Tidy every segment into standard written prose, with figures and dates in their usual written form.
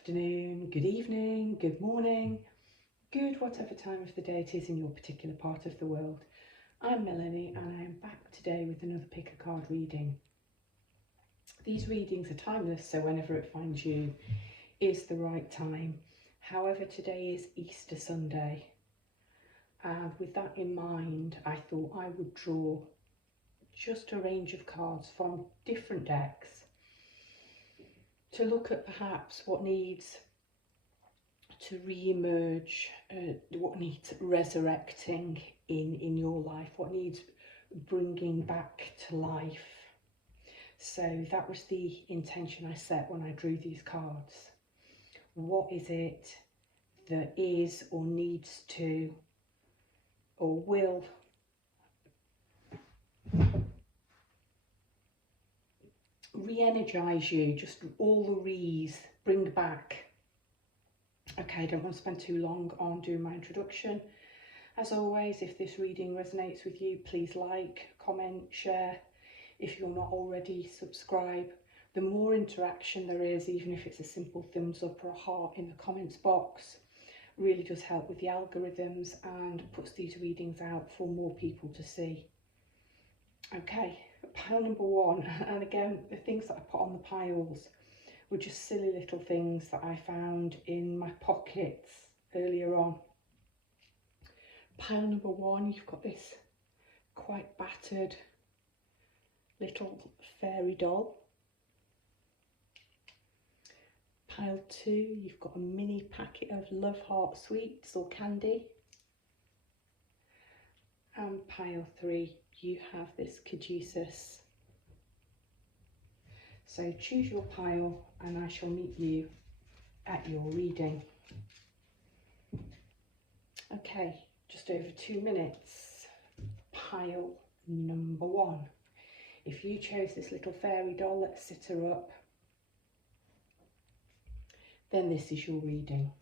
afternoon, good evening, good morning, good whatever time of the day it is in your particular part of the world. I'm Melanie and I am back today with another pick a card reading. These readings are timeless, so whenever it finds you is the right time. However, today is Easter Sunday, and with that in mind, I thought I would draw just a range of cards from different decks to look at perhaps what needs to re-emerge, what needs resurrecting in your life, what needs bringing back to life. So that was the intention I set when I drew these cards. What is it that is or needs to or will re-energize you, just all the re's, bring back. Okay, I don't want to spend too long on doing my introduction. As always, if this reading resonates with you, please like, comment, share. If you're not already, subscribe. The more interaction there is, even if it's a simple thumbs up or a heart in the comments box, really does help with the algorithms and puts these readings out for more people to see. Okay, pile number one, and again, the things that I put on the piles were just silly little things that I found in my pockets earlier on. Pile number one, you've got this quite battered little fairy doll. Pile two, you've got a mini packet of Love Heart sweets or candy. And pile three, you have this caduceus. So choose your pile and I shall meet you at your reading. Okay, just over 2 minutes. Pile number one. If you chose this little fairy doll, let's sit her up. Then this is your reading.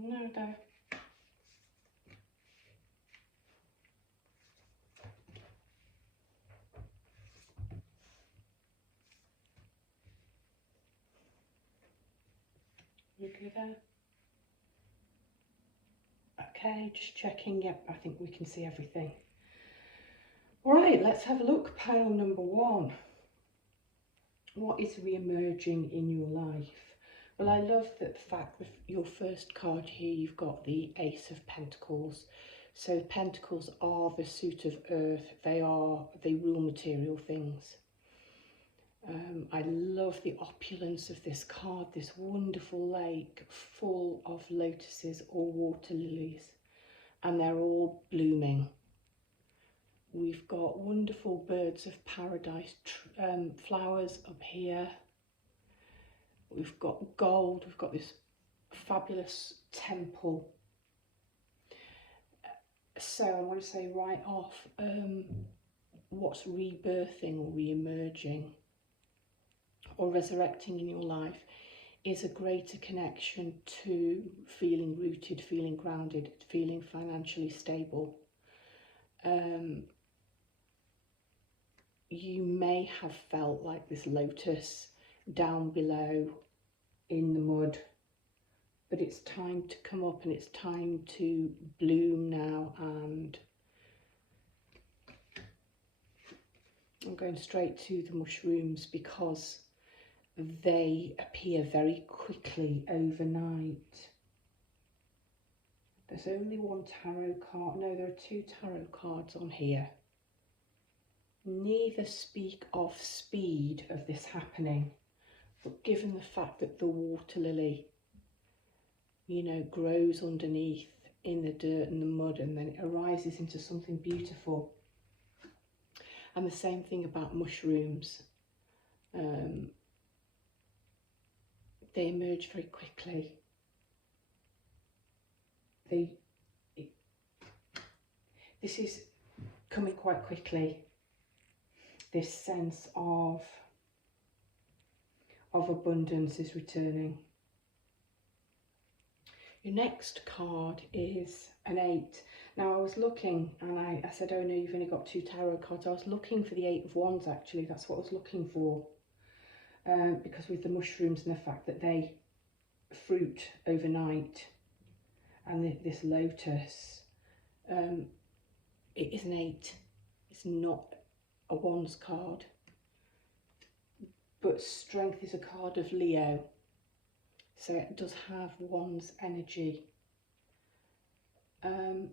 No, no. You go there. Okay, just checking. Yep, I think we can see everything. All right, let's have a look. Pile number one. What is re-emerging in your life? Well, I love the fact that your first card here, you've got the Ace of Pentacles. So Pentacles are the suit of earth. They rule material things. I love the opulence of this card, this wonderful lake full of lotuses or water lilies, and they're all blooming. We've got wonderful birds of paradise flowers up here. We've got gold, we've got this fabulous temple. So I want to say right off, what's rebirthing or re-emerging or resurrecting in your life is a greater connection to feeling rooted, feeling grounded, feeling financially stable. You may have felt like this lotus down below in the mud, but it's time to come up and it's time to bloom now. And I'm going straight to the mushrooms because they appear very quickly overnight. There's only one tarot card. No, there are two tarot cards on here. Neither speak of speed of this happening, but given the fact that the water lily, you know, grows underneath in the dirt and the mud and then it arises into something beautiful. And the same thing about mushrooms. They emerge very quickly. This is coming quite quickly. this sense of abundance is returning. Your next card is an 8. Now I was looking and I said, oh no, you've only got 2 tarot cards. I was looking for the 8 of Wands actually, that's what I was looking for. Because with the mushrooms and the fact that they fruit overnight, and this lotus, it is an 8. It's not a Wands card. But strength is a card of Leo. So it does have Wands energy. Again,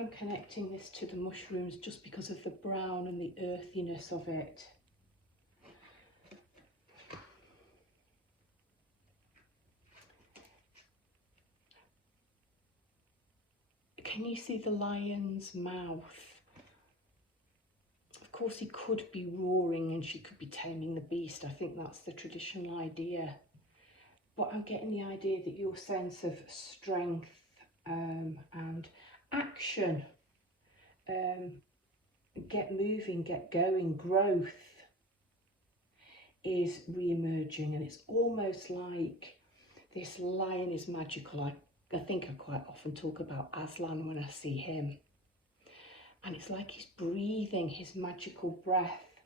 I'm connecting this to the mushrooms just because of the brown and the earthiness of it. Can you see the lion's mouth? Of course he could be roaring and she could be taming the beast. I think that's the traditional idea. But I'm getting the idea that your sense of strength and action, get moving, get going, growth is re-emerging. And it's almost like this lion is magical. I think I quite often talk about Aslan when I see him. And it's like he's breathing his magical breath,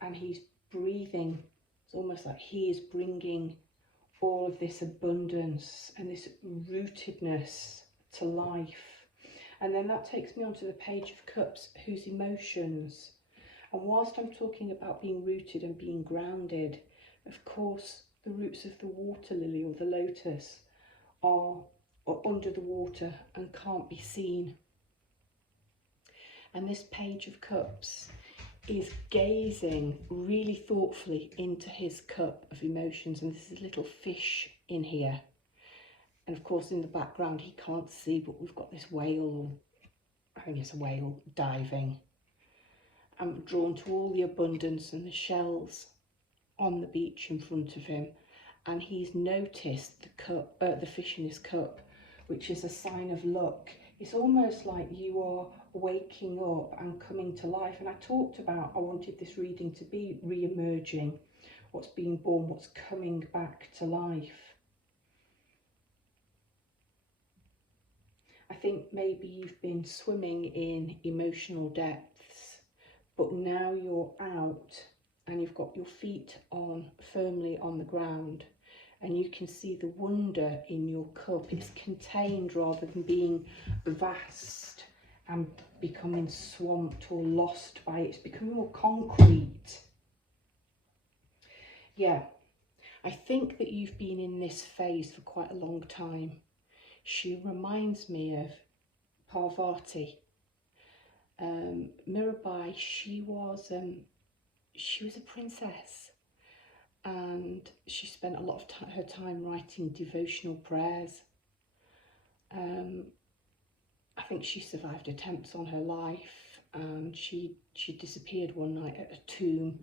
and he's breathing, it's almost like he is bringing all of this abundance and this rootedness to life. And then that takes me onto the Page of Cups, whose emotions. And whilst I'm talking about being rooted and being grounded, of course, the roots of the water lily or the lotus are under the water and can't be seen. And this Page of Cups is gazing really thoughtfully into his cup of emotions, and there's a little fish in here. And of course in the background he can't see, but we've got this whale, I think it's a whale, diving. I'm drawn to all the abundance and the shells on the beach in front of him, and he's noticed the cup, the fish in his cup, which is a sign of luck. It's almost like you are waking up and coming to life. And I talked about, I wanted this reading to be re-emerging, what's being born, what's coming back to life. I think maybe you've been swimming in emotional depths, but now you're out and you've got your feet firmly on the ground. And you can see the wonder in your cup. It's contained rather than being vast and becoming swamped or lost by it. It's becoming more concrete. Yeah, I think that you've been in this phase for quite a long time. She reminds me of Parvati. Mirabai, she was a princess. And she spent a lot of her time writing devotional prayers. I think she survived attempts on her life, and she disappeared one night at a tomb,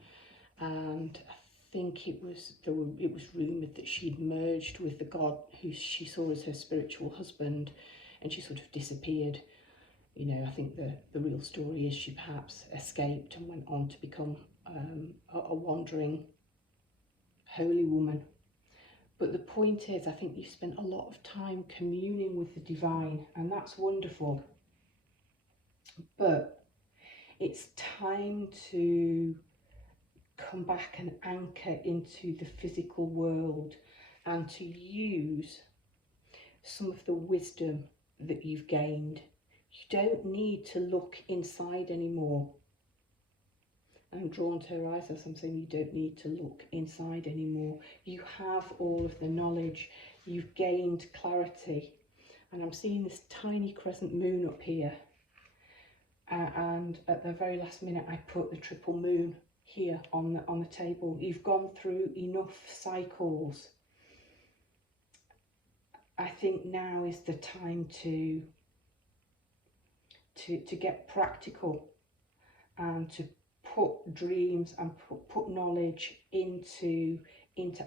and I think it was rumoured that she'd merged with the god who she saw as her spiritual husband, and she sort of disappeared. You know, I think the real story is she perhaps escaped and went on to become a wandering holy woman. But the point is, I think you spent a lot of time communing with the divine, and that's wonderful. But it's time to come back and anchor into the physical world and to use some of the wisdom that you've gained. You don't need to look inside anymore. I'm drawn to her eyes as I'm saying you don't need to look inside anymore. You have all of the knowledge. You've gained clarity. And I'm seeing this tiny crescent moon up here. And at the very last minute, I put the triple moon here on the table. You've gone through enough cycles. I think now is the time to get practical and to put dreams and put knowledge into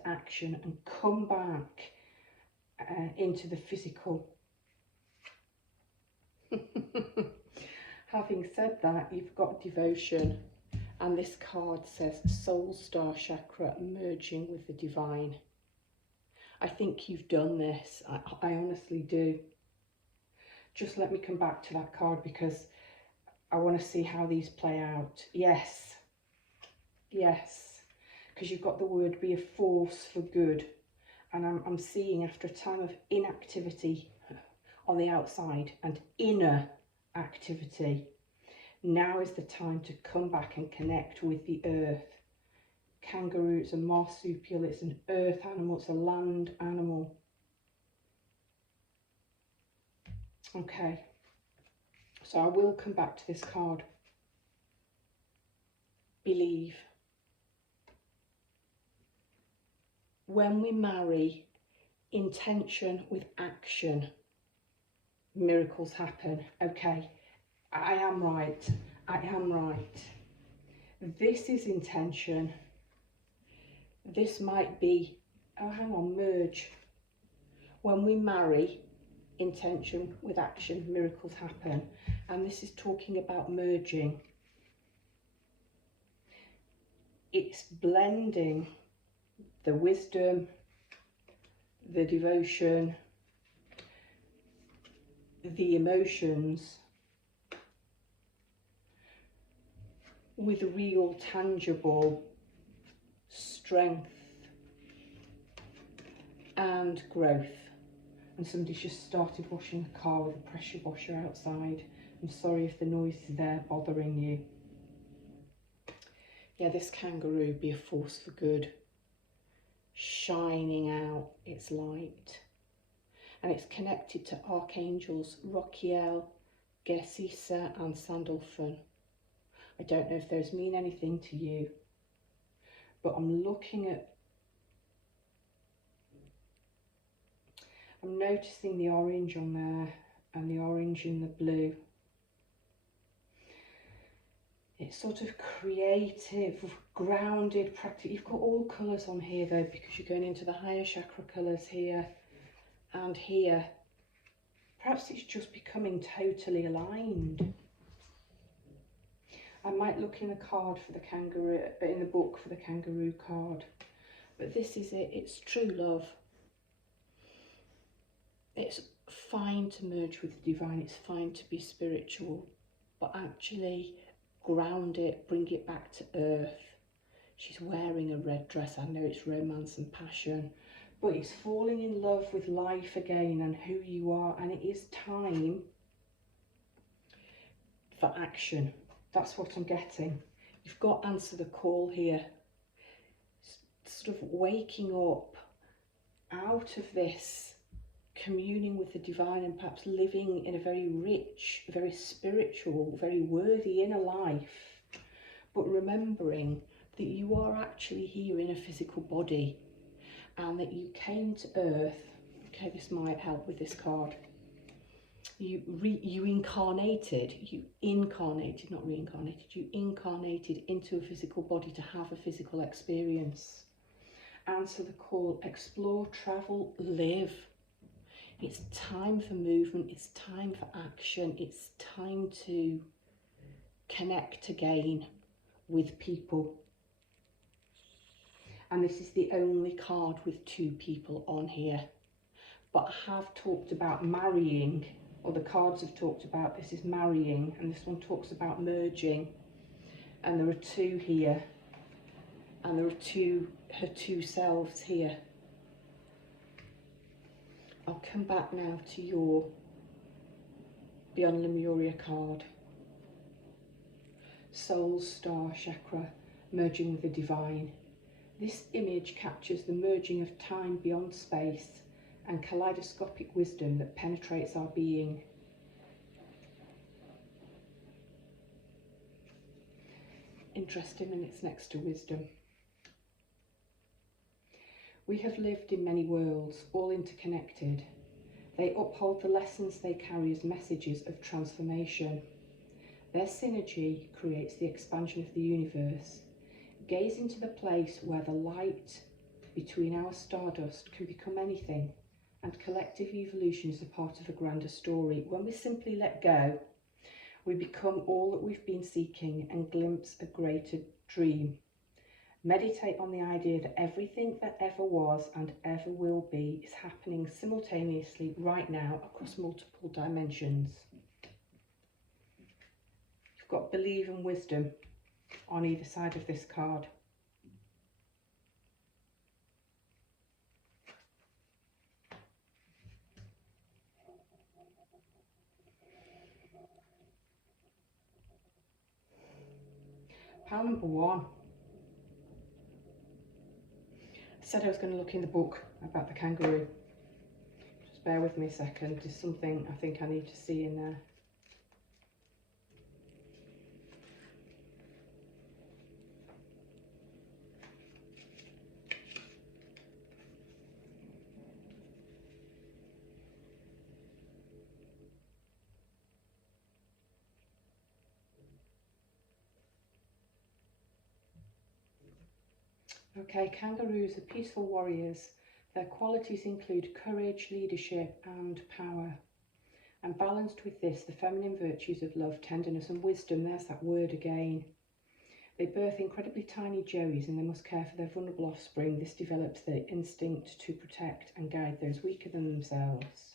action and come back into the physical. Having said that, you've got devotion, and this card says Soul Star Chakra, merging with the divine. I think you've done this. I honestly do. Just let me come back to that card because I want to see how these play out. Yes. Yes. Because you've got the word be a force for good. And I'm seeing after a time of inactivity on the outside and inner activity, now is the time to come back and connect with the earth. Kangaroo, it's a marsupial, it's an earth animal, it's a land animal. Okay, so I will come back to this card. Believe. When we marry intention with action, miracles happen. Okay, I am right. I am right. This is intention. This might be, oh hang on, merge. When we marry intention with action, miracles happen. And this is talking about merging. It's blending the wisdom, the devotion, the emotions with real tangible strength and growth. And somebody's just started washing the car with a pressure washer outside. I'm sorry if the noise is there bothering you. Yeah, this kangaroo, be a force for good, shining out its light. And it's connected to archangels Rochiel, Gesisa and Sandalphon. I don't know if those mean anything to you, but I'm noticing the orange on there and the orange in the blue. It's sort of creative, grounded, practical. You've got all colours on here though, because you're going into the higher chakra colours here and here. Perhaps it's just becoming totally aligned. I might look in the card for the kangaroo, in the book for the kangaroo card. But this is it, it's true love. It's fine to merge with the divine, it's fine to be spiritual, but actually ground it, bring it back to earth. She's wearing a red dress, I know it's romance and passion, but it's falling in love with life again and who you are, and it is time for action. That's what I'm getting. You've got answer the call here. Sort of waking up out of this, communing with the divine and perhaps living in a very rich, very spiritual, very worthy inner life, but remembering that you are actually here in a physical body and that you came to earth. Okay, this might help with this card. You incarnated, not reincarnated, you incarnated into a physical body to have a physical experience. Answer the call, explore, travel, live. It's time for movement, it's time for action, it's time to connect again with people. And this is the only card with two people on here. But I have talked about marrying, or the cards have talked about this is marrying, and this one talks about merging. And there are two here, and there are her two selves here. I'll come back now to your Beyond Lemuria card. Soul Star Chakra, merging with the divine. This image captures the merging of time beyond space and kaleidoscopic wisdom that penetrates our being. Interesting, and it's next to wisdom. We have lived in many worlds, all interconnected. They uphold the lessons they carry as messages of transformation. Their synergy creates the expansion of the universe. Gaze into the place where the light between our stardust can become anything, and collective evolution is a part of a grander story. When we simply let go We become all that we've been seeking and glimpse a greater dream. Meditate on the idea that everything that ever was and ever will be is happening simultaneously right now across multiple dimensions. You've got believe and wisdom on either side of this card. Pile number 1. I said I was going to look in the book about the kangaroo. Just bear with me a second. There's something I think I need to see in there. Okay, kangaroos are peaceful warriors. Their qualities include courage, leadership and power. And balanced with this, the feminine virtues of love, tenderness and wisdom. There's that word again. They birth incredibly tiny joeys and they must care for their vulnerable offspring. This develops the instinct to protect and guide those weaker than themselves.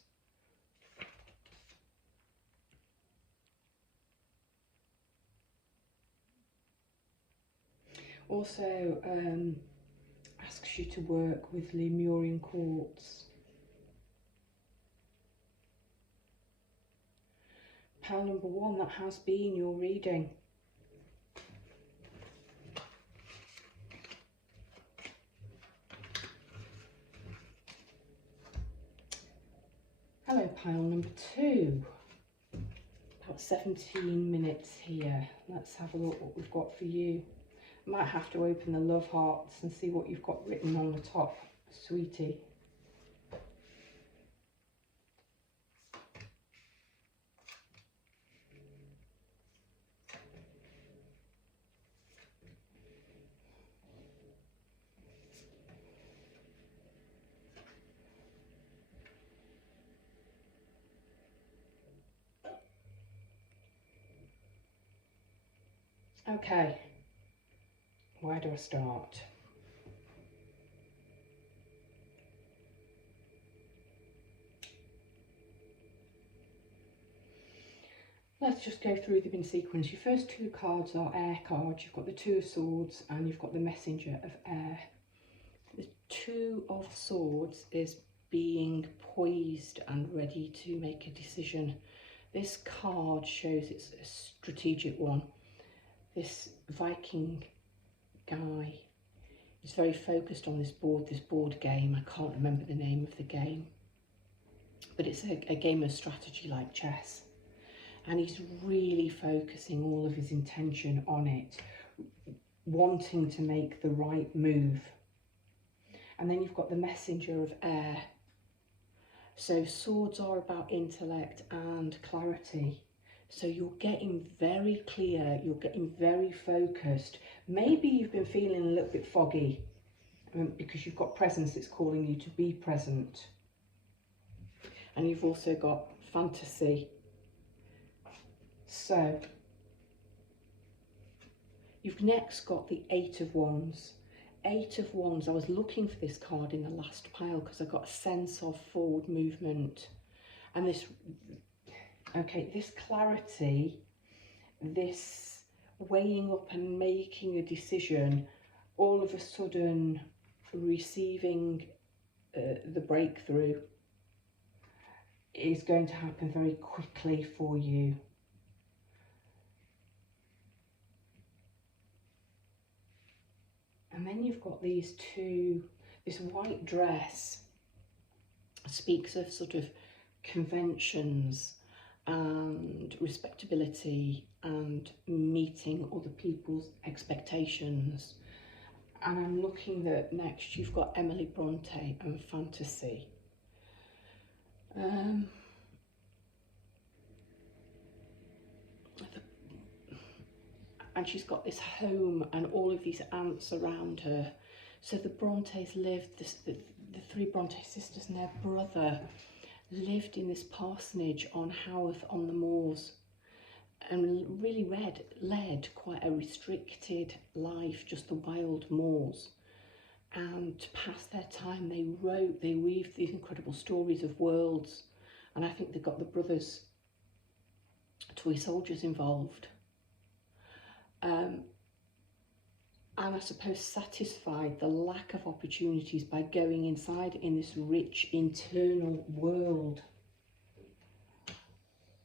Also asks you to work with Lemurian quartz. Pile number 1, that has been your reading. Hello, pile number 2. About 17 minutes here. Let's have a look what we've got for you. Might have to open the love hearts and see what you've got written on the top, sweetie. Okay, where do I start? Let's just go through them in sequence. Your first 2 cards are air cards. You've got the 2 of Swords and you've got the Messenger of Air. The 2 of Swords is being poised and ready to make a decision. This card shows it's a strategic one. This Viking guy is very focused on this board game. I can't remember the name of the game, but it's a game of strategy like chess. And he's really focusing all of his intention on it, wanting to make the right move. And then you've got the Messenger of Air. So swords are about intellect and clarity. So you're getting very clear, you're getting very focused. Maybe you've been feeling a little bit foggy because you've got presence that's calling you to be present. And you've also got fantasy. So you've next got the 8 of Wands. 8 of Wands, I was looking for this card in the last pile because I got a sense of forward movement. And this, okay, this clarity, this weighing up and making a decision, all of a sudden receiving the breakthrough is going to happen very quickly for you. And then you've got these 2, this white dress speaks of sort of conventions and respectability and meeting other people's expectations. And I'm looking that next you've got Emily Bronte and fantasy. And she's got this home and all of these aunts around her. So the Brontes lived, the 3 Bronte sisters and their brother lived in this parsonage on Haworth on the Moors. And really led quite a restricted life, just the wild moors. And to pass their time, they weaved these incredible stories of worlds. And I think they got the brothers, toy soldiers, involved. And I suppose satisfied the lack of opportunities by going inside in this rich internal world.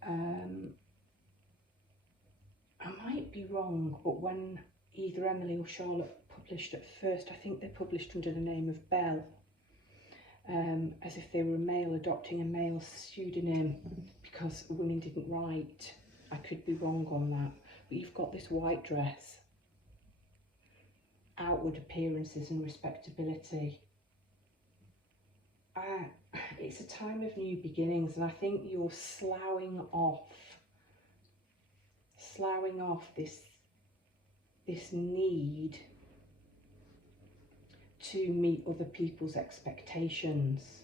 I might be wrong, but when either Emily or Charlotte published at first, I think they published under the name of Belle, as if they were a male adopting a male pseudonym, because women didn't write. I could be wrong on that, but you've got this white dress, outward appearances and respectability. It's a time of new beginnings, and I think you're sloughing off this need to meet other people's expectations,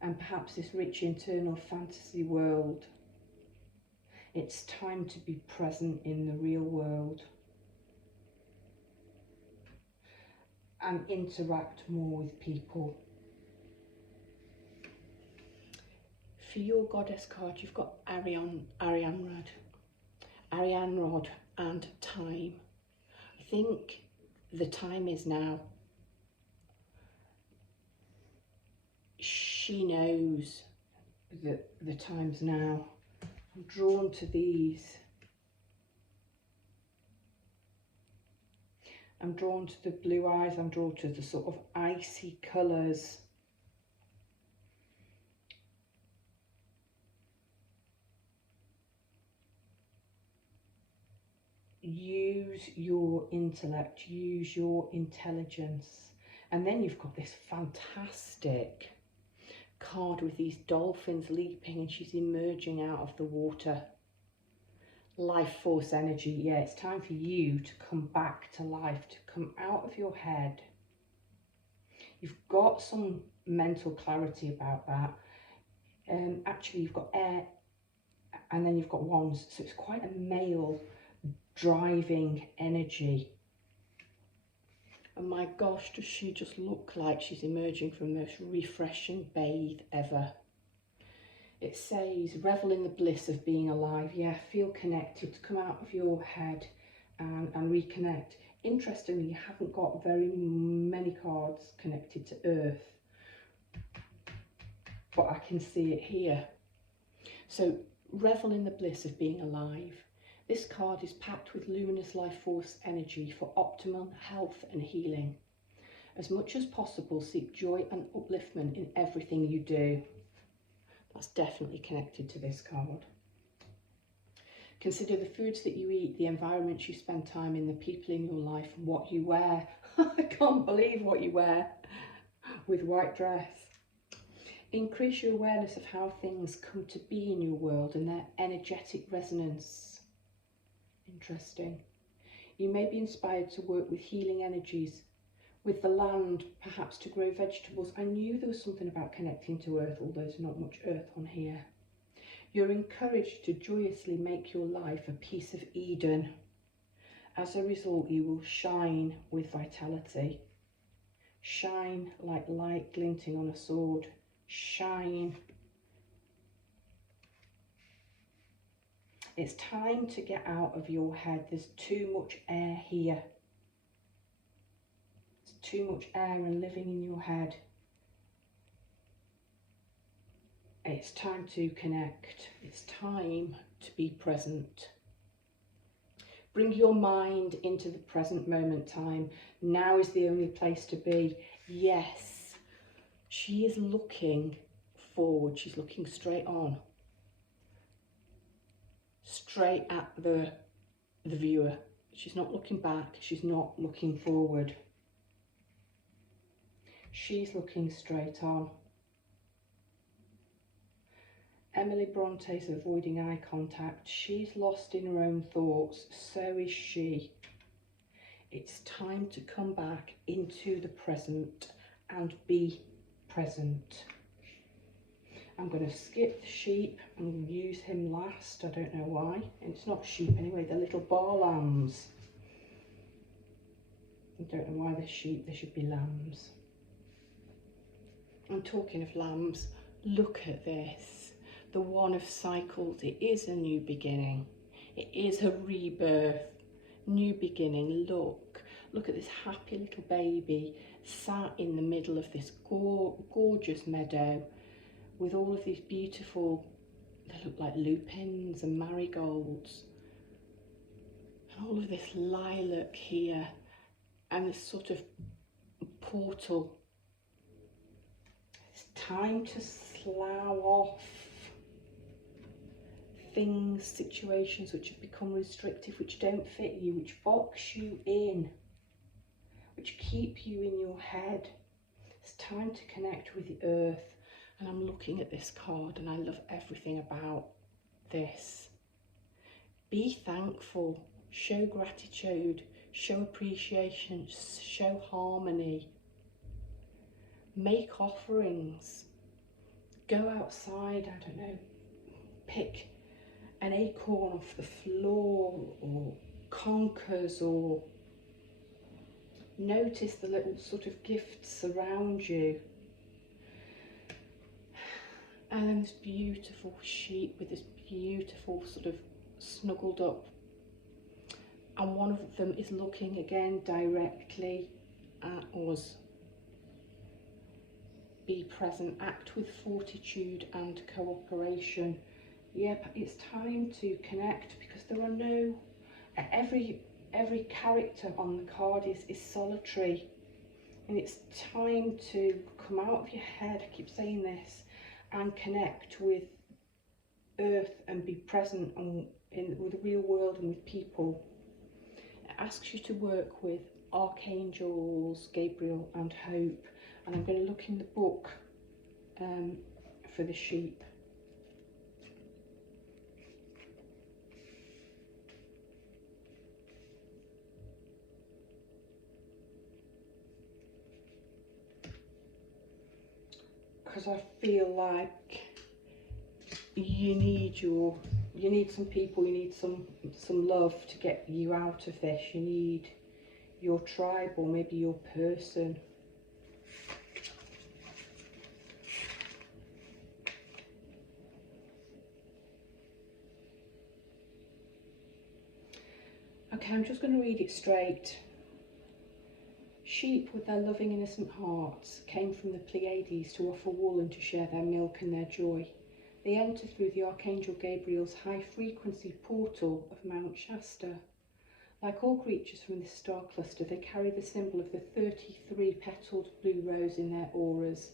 and perhaps this rich internal fantasy world. It's time to be present in the real world and interact more with people. For your goddess card, you've got Ariane Rod and time. I think the time is now. She knows that the time's now. I'm drawn to these. I'm drawn to the blue eyes. I'm drawn to the sort of icy colours. Use your intellect, use your intelligence. And then you've got this fantastic card with these dolphins leaping, and she's emerging out of the water. Life force energy. Yeah, it's time for you to come back to life, to come out of your head. You've got some mental clarity about that. Actually, you've got air, and then you've got wands, so it's quite a male driving energy. And my gosh, does she just look like she's emerging from the most refreshing bathe ever. It says, revel in the bliss of being alive. Yeah, feel connected, come out of your head and reconnect. Interestingly, you haven't got very many cards connected to Earth, but I can see it here. So, revel in the bliss of being alive. This card is packed with luminous life force energy for optimal health and healing. As much as possible, seek joy and upliftment in everything you do. That's definitely connected to this card. Consider the foods that you eat, the environments you spend time in, the people in your life, and what you wear. I can't believe what you wear with white dress. Increase your awareness of how things come to be in your world and their energetic resonance. Interesting. You may be inspired to work with healing energies, with the land, perhaps to grow vegetables. I knew there was something about connecting to earth, although there's not much earth on here. You're encouraged to joyously make your life a piece of Eden. As a result, you will shine with vitality. Shine like light glinting on a sword. Shine. It's time to get out of your head. There's too much air here. There's too much air and living in your head. It's time to connect. It's time to be present. Bring your mind into the present moment time. Now is the only place to be. Yes, she is looking forward. She's looking straight on. Straight at the viewer. She's not looking back. She's not looking forward. She's looking straight on. Emily Bronte's avoiding eye contact. She's lost in her own thoughts. So is she. It's time to come back into the present and be present. I'm going to skip the sheep and use him last. I don't know why. And it's not sheep anyway, they're little bar lambs. I don't know why they're sheep, they should be lambs. I'm talking of lambs, look at this. The one of cycles, it is a new beginning. It is a rebirth, new beginning. Look at this happy little baby sat in the middle of this gorgeous meadow with all of these beautiful, they look like lupins and marigolds, and all of this lilac here, and this sort of portal. It's time to slough off things, situations which have become restrictive, which don't fit you, which box you in, which keep you in your head. It's time to connect with the earth. And I'm looking at this card and I love everything about this. Be thankful, show gratitude, show appreciation, show harmony. Make offerings. Go outside, I don't know, pick an acorn off the floor or conkers, or notice the little sort of gifts around you. And then this beautiful sheep with this beautiful sort of snuggled up, and one of them is looking again directly at us. Be present, act with fortitude and cooperation. Yep, it's time to connect, because there are no, every character on the card is solitary, and it's time to come out of your head, I keep saying this, and connect with earth and be present with the real world and with people. It asks you to work with archangels, Gabriel and Hope, and I'm going to look in the book for the sheep. Because I feel like you need some people, you need some love to get you out of this. You need your tribe, or maybe your person. Okay, I'm just going to read it straight. Sheep with their loving innocent hearts came from the Pleiades to offer wool and to share their milk and their joy. They enter through the Archangel Gabriel's high-frequency portal of Mount Shasta. Like all creatures from this star cluster, they carry the symbol of the 33-petaled blue rose in their auras.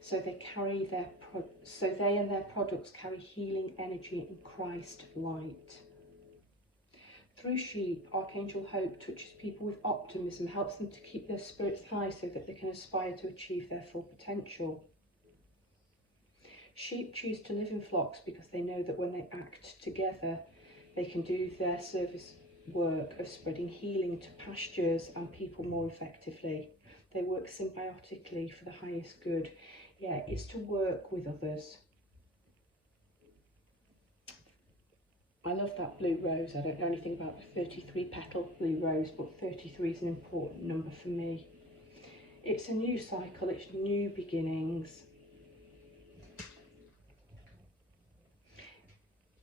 So they and their products carry healing energy and Christ light. Through sheep, Archangel Hope touches people with optimism, helps them to keep their spirits high so that they can aspire to achieve their full potential. Sheep choose to live in flocks because they know that when they act together, they can do their service work of spreading healing to pastures and people more effectively. They work symbiotically for the highest good. Yeah, it's to work with others. I love that blue rose. I don't know anything about the 33-petal blue rose, but 33 is an important number for me. It's a new cycle, it's new beginnings.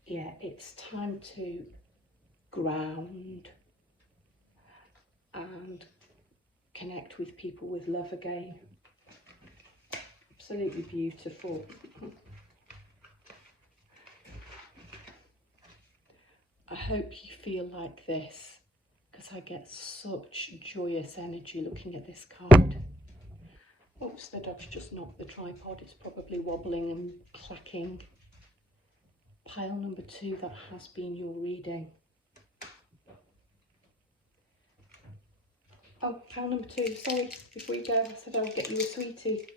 Yeah, it's time to ground and connect with people with love again. Absolutely beautiful. I hope you feel like this, because I get such joyous energy looking at this card. Oops, the dog's just knocked the tripod. It's probably wobbling and clacking. Pile number 2, that has been your reading. Oh, pile number 2, sorry, before you go, I said I'll get you a sweetie.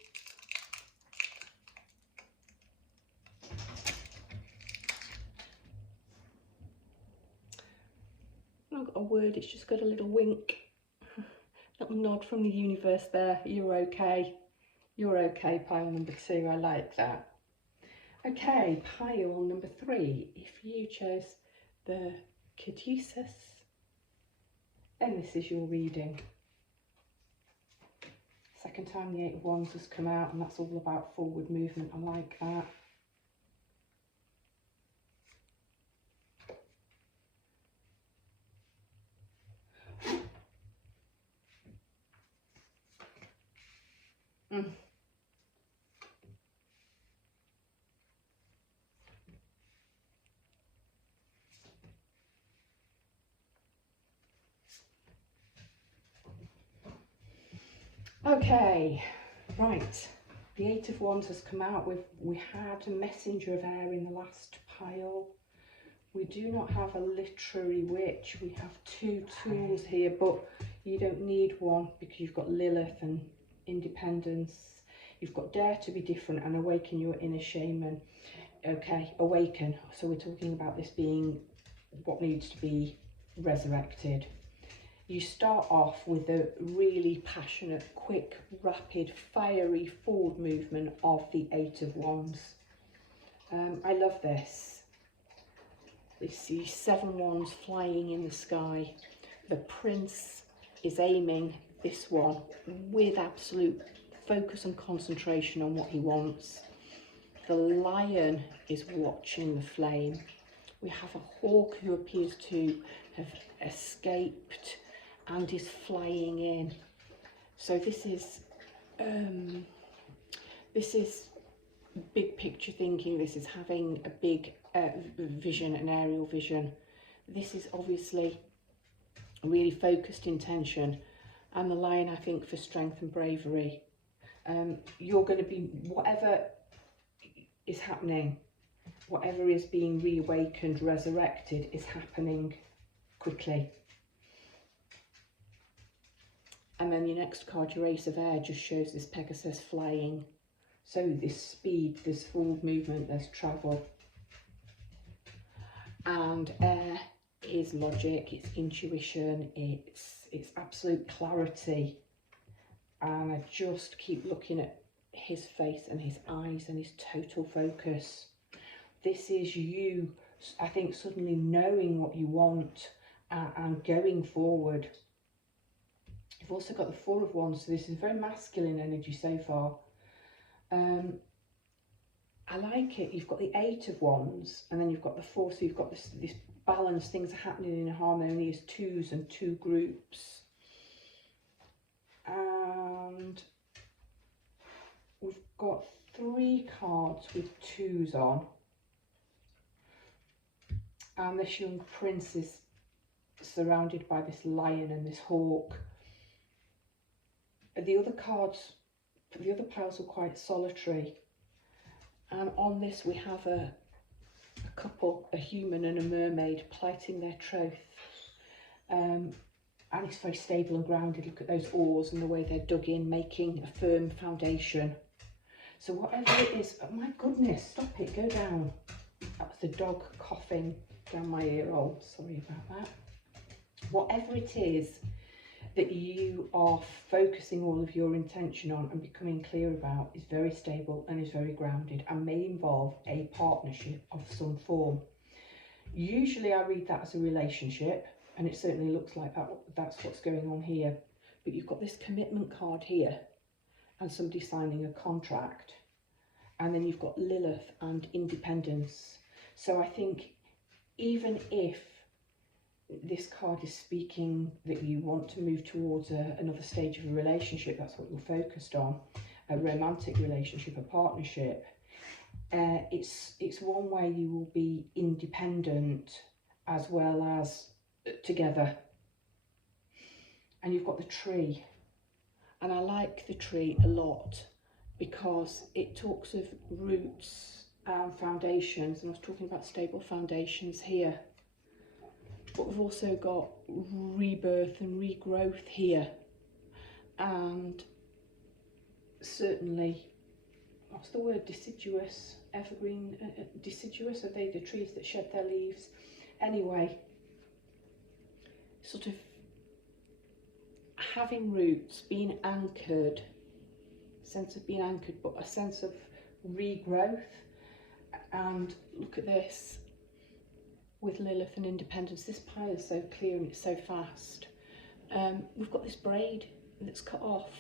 I've got a word, it's just got a little wink. Little nod from the universe there. You're okay. You're okay, pile number 2, I like that. Okay, pile number 3. If you chose the Caduceus, then this is your reading. Second time the Eight of Wands has come out, and that's all about forward movement. I like that. Okay, right. The Eight of Wands has come out. We had a Messenger of Air in the last pile. We do not have a literary witch. We have 2 tools here, but you don't need one because you've got Lilith and independence. You've got dare to be different and awaken your inner shaman. Okay, awaken. So we're talking about this being what needs to be resurrected. You start off with a really passionate, quick, rapid, fiery forward movement of the Eight of Wands. I love this. You see 7 wands flying in the sky. The prince is aiming this one with absolute focus and concentration on what he wants. The lion is watching the flame. We have a hawk who appears to have escaped and is flying in. So this is big picture thinking. This is having a big vision, an aerial vision. This is obviously really focused intention, and the lion, I think, for strength and bravery. You're going to be, whatever is happening, whatever is being reawakened, resurrected, is happening quickly. And then your next card, your Ace of Air, just shows this Pegasus flying. So this speed, this forward movement, there's travel. And air is logic, it's intuition, it's absolute clarity. And I just keep looking at his face and his eyes and his total focus. This is you, I think, suddenly knowing what you want and going forward. You've also got the Four of Wands, so this is very masculine energy so far. I like it. You've got the Eight of Wands, and then you've got the Four, so you've got this balance. Things are happening in harmonious twos and 2 groups. And we've got 3 cards with 2s on. And this young prince is surrounded by this lion and this hawk. The other cards, the other piles are quite solitary. And on this we have a couple, a human and a mermaid, plighting their troth. And it's very stable and grounded. Look at those oars and the way they're dug in, making a firm foundation. So whatever it is, oh my goodness, stop it, go down. That was the dog coughing down my ear hole, sorry about that. Whatever it is that you are focusing all of your intention on and becoming clear about is very stable and is very grounded and may involve a partnership of some form. Usually I read that as a relationship, and it certainly looks like that's what's going on here. But you've got this commitment card here and somebody signing a contract, and then you've got Lilith and independence. So I think even if this card is speaking that you want to move towards another stage of a relationship, that's what you're focused on, a romantic relationship, a partnership, it's one where you will be independent as well as together. And you've got the tree, and I like the tree a lot because it talks of roots and foundations, and I was talking about stable foundations here. But we've also got rebirth and regrowth here, and certainly, what's the word, deciduous, evergreen, deciduous, are they the trees that shed their leaves? Anyway, sort of having roots, being anchored, sense of being anchored, but a sense of regrowth. And look at this with Lilith and independence. This pile is so clear and it's so fast. We've got this braid that's cut off.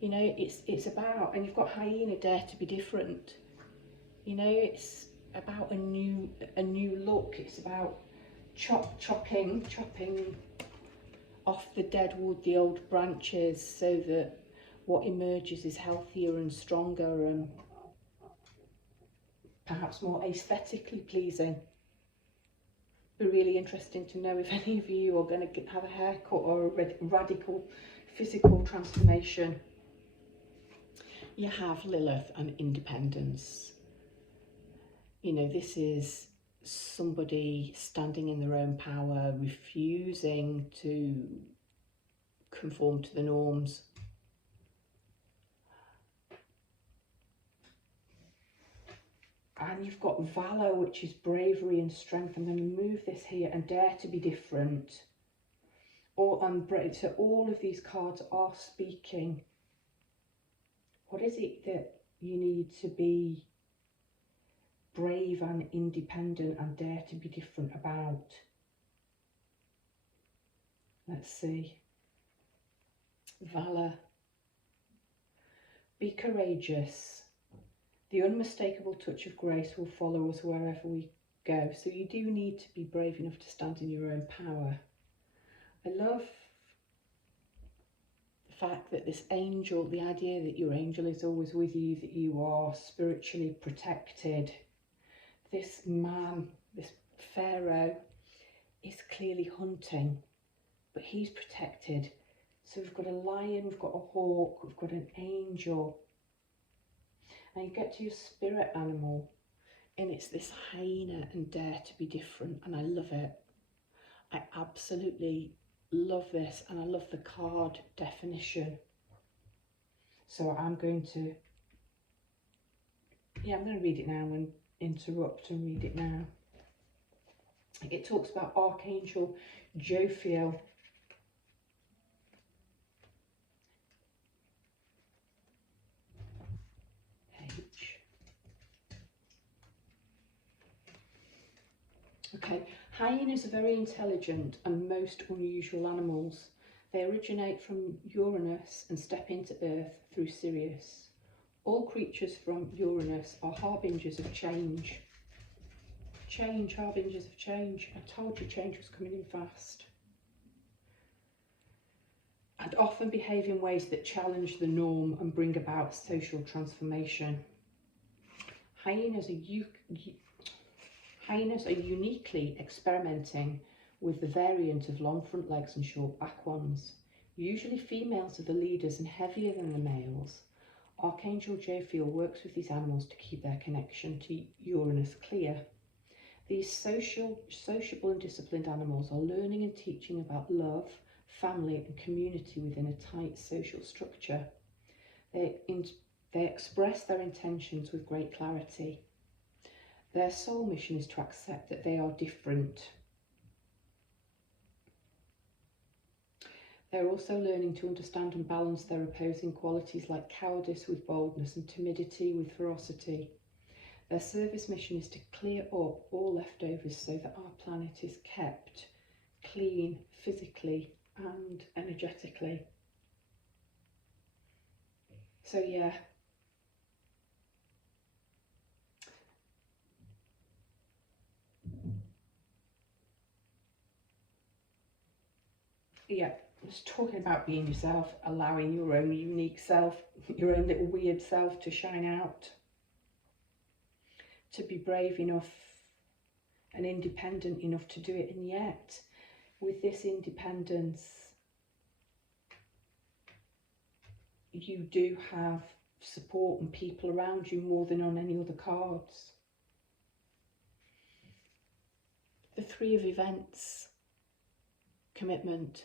You know, it's about, and you've got hyena, dare to be different. You know, it's about a new look. It's about chopping off the dead wood, the old branches, so that what emerges is healthier and stronger and perhaps more aesthetically pleasing. Be really interesting to know if any of you are going to have a haircut or a radical physical transformation. You have Lilith and independence. You know, this is somebody standing in their own power, refusing to conform to the norms. And you've got valor, which is bravery and strength. I'm going to move this here, and dare to be different. So all of these cards are speaking. What is it that you need to be brave and independent and dare to be different about? Let's see. Valor. Be courageous. The unmistakable touch of grace will follow us wherever we go. So you do need to be brave enough to stand in your own power. I love the fact that this angel, the idea that your angel is always with you, that you are spiritually protected. This man, this pharaoh, is clearly hunting, but he's protected. So we've got a lion, we've got a hawk, we've got an angel. And you get to your spirit animal, and it's this hyena and dare to be different, and I love it. I absolutely love this, and I love the card definition. So I'm going to read it now and interrupt and read it now. It talks about Archangel Jophiel. Okay, hyenas are very intelligent and most unusual animals. They originate from Uranus and step into Earth through Sirius. All creatures from Uranus are harbingers of change. Harbingers of change. I told you change was coming in fast. And often behave in ways that challenge the norm and bring about social transformation. Hyenas are uniquely experimenting with the variant of long front legs and short back ones. Usually females are the leaders and heavier than the males. Archangel Jophiel works with these animals to keep their connection to Uranus clear. These sociable and disciplined animals are learning and teaching about love, family and community within a tight social structure. They express their intentions with great clarity. Their soul mission is to accept that they are different. They're also learning to understand and balance their opposing qualities like cowardice with boldness and timidity with ferocity. Their service mission is to clear up all leftovers so that our planet is kept clean physically and energetically. So yeah. Yeah, just talking about being yourself, allowing your own unique self, your own little weird self to shine out, to be brave enough and independent enough to do it. And yet, with this independence, you do have support and people around you more than on any other cards. The Three of Events, commitment,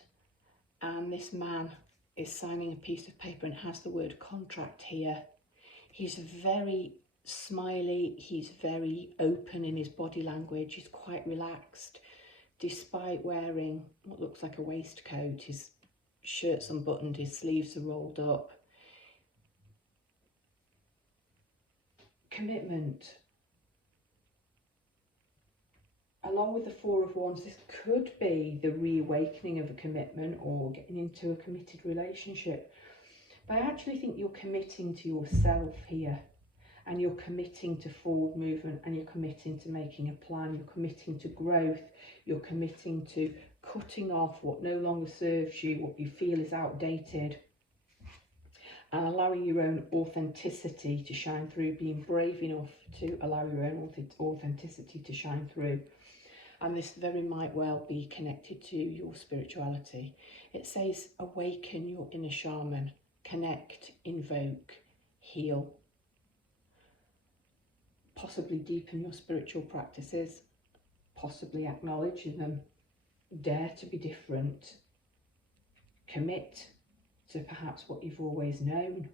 and this man is signing a piece of paper and has the word contract here. He's very smiley, he's very open in his body language, he's quite relaxed despite wearing what looks like a waistcoat. His shirt's unbuttoned, his sleeves are rolled up. Commitment. along with the Four of Wands, this could be the reawakening of a commitment or getting into a committed relationship. But I actually think you're committing to yourself here, and you're committing to forward movement, and you're committing to making a plan, you're committing to growth, you're committing to cutting off what no longer serves you, what you feel is outdated, and allowing your own authenticity to shine through, being brave enough to allow your own authenticity to shine through. And this very might well be connected to your spirituality. It says, awaken your inner shaman, connect, invoke, heal. Possibly deepen your spiritual practices, possibly acknowledge them, dare to be different, commit to perhaps what you've always known.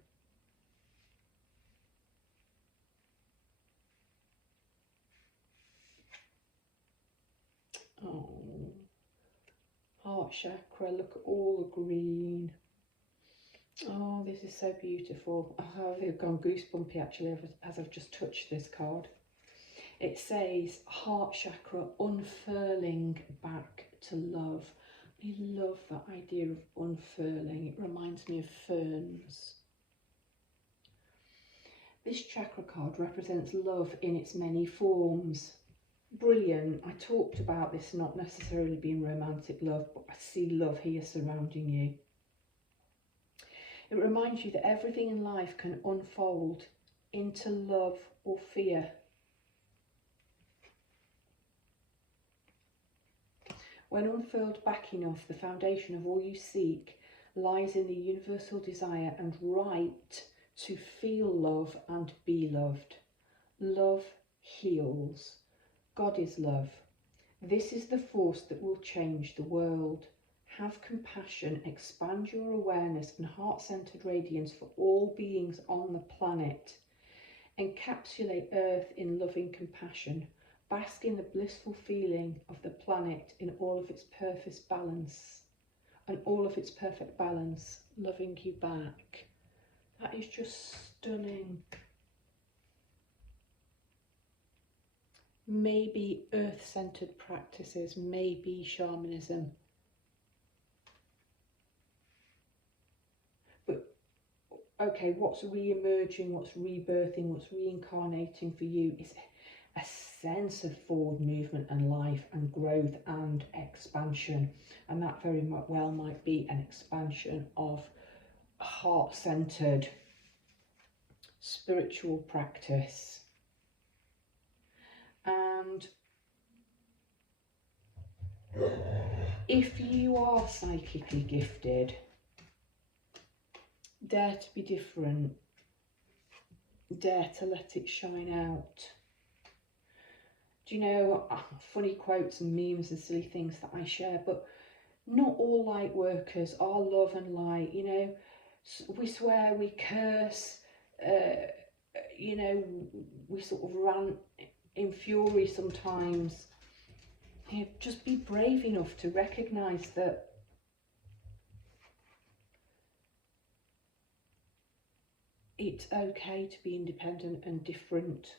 Oh, heart chakra, look at all the green. Oh, this is so beautiful. Oh, I've gone goosebumpy actually as I've just touched this card. It says heart chakra unfurling back to love. I love that idea of unfurling. It reminds me of ferns. This chakra card represents love in its many forms. Brilliant. I talked about this not necessarily being romantic love, but I see love here surrounding you. It reminds you that everything in life can unfold into love or fear. When unfurled back enough, the foundation of all you seek lies in the universal desire and right to feel love and be loved. Love heals. God is love. This is the force that will change the world. Have compassion, expand your awareness and heart-centered radiance for all beings on the planet. Encapsulate Earth in loving compassion. Bask in the blissful feeling of the planet in all of its perfect balance. And all of its perfect balance, loving you back. That is just stunning. Maybe earth-centered practices, maybe shamanism. But okay, what's re-emerging, what's rebirthing, what's reincarnating for you is a sense of forward movement and life and growth and expansion. And that very well might be an expansion of heart-centered spiritual practice. And if you are psychically gifted, dare to be different, dare to let it shine out. Do you know, funny quotes and memes and silly things that I share, but not all light workers are love and light. You know, we swear, we curse, you know, we sort of rant in fury sometimes. You know, just be brave enough to recognise that it's okay to be independent and different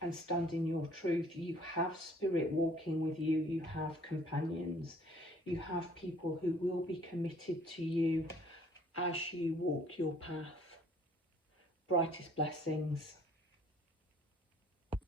and stand in your truth. You have spirit walking with you, you have companions, you have people who will be committed to you as you walk your path. Brightest blessings.